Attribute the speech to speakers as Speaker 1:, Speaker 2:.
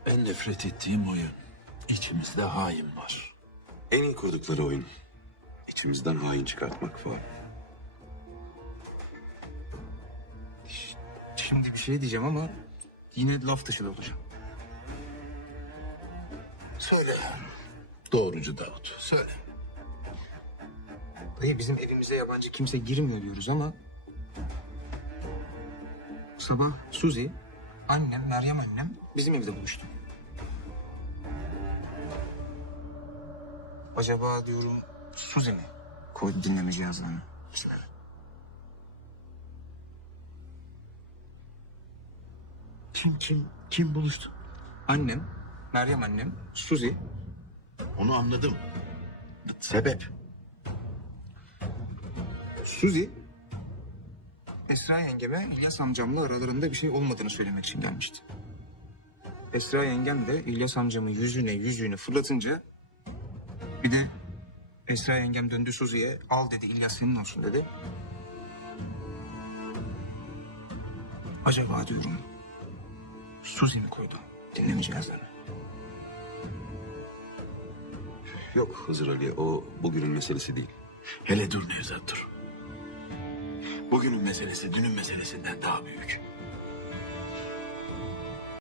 Speaker 1: En nefret ettiğim oyun. İçimizde hain var.
Speaker 2: En iyi kurdukları oyun. İçimizden hain çıkartmak falan.
Speaker 3: Şimdi bir şey diyeceğim ama yine laf dışı da olacağım.
Speaker 1: Söyle. Doğrucu Davut. Söyle.
Speaker 3: Dayı bizim evimize yabancı kimse girmiyor diyoruz ama... Sabah Suzi, annem, Meryem annem bizim evde buluştu. Acaba diyorum Suzi mi koydu dinleme cihazlarını?
Speaker 1: Kim buluştu?
Speaker 3: Annem, Meryem annem, Suzi.
Speaker 1: Onu anladım. Sebep?
Speaker 3: Suzi, Esra yengeme İlyas amcamla aralarında bir şey olmadığını söylemek için gelmişti. Esra yengem de İlyas amcamın yüzüğünü fırlatınca... Bir de Esra yengem döndü Suzi'ye, al dedi İlyas senin olsun dedi. Acaba diyorum Suzi mi koydu dinleme cihazlarını?
Speaker 2: Yok Hızır Ali, o bugünün meselesi değil.
Speaker 1: Hele dur Nevzat dur. Bugünün meselesi dünün meselesinden daha büyük.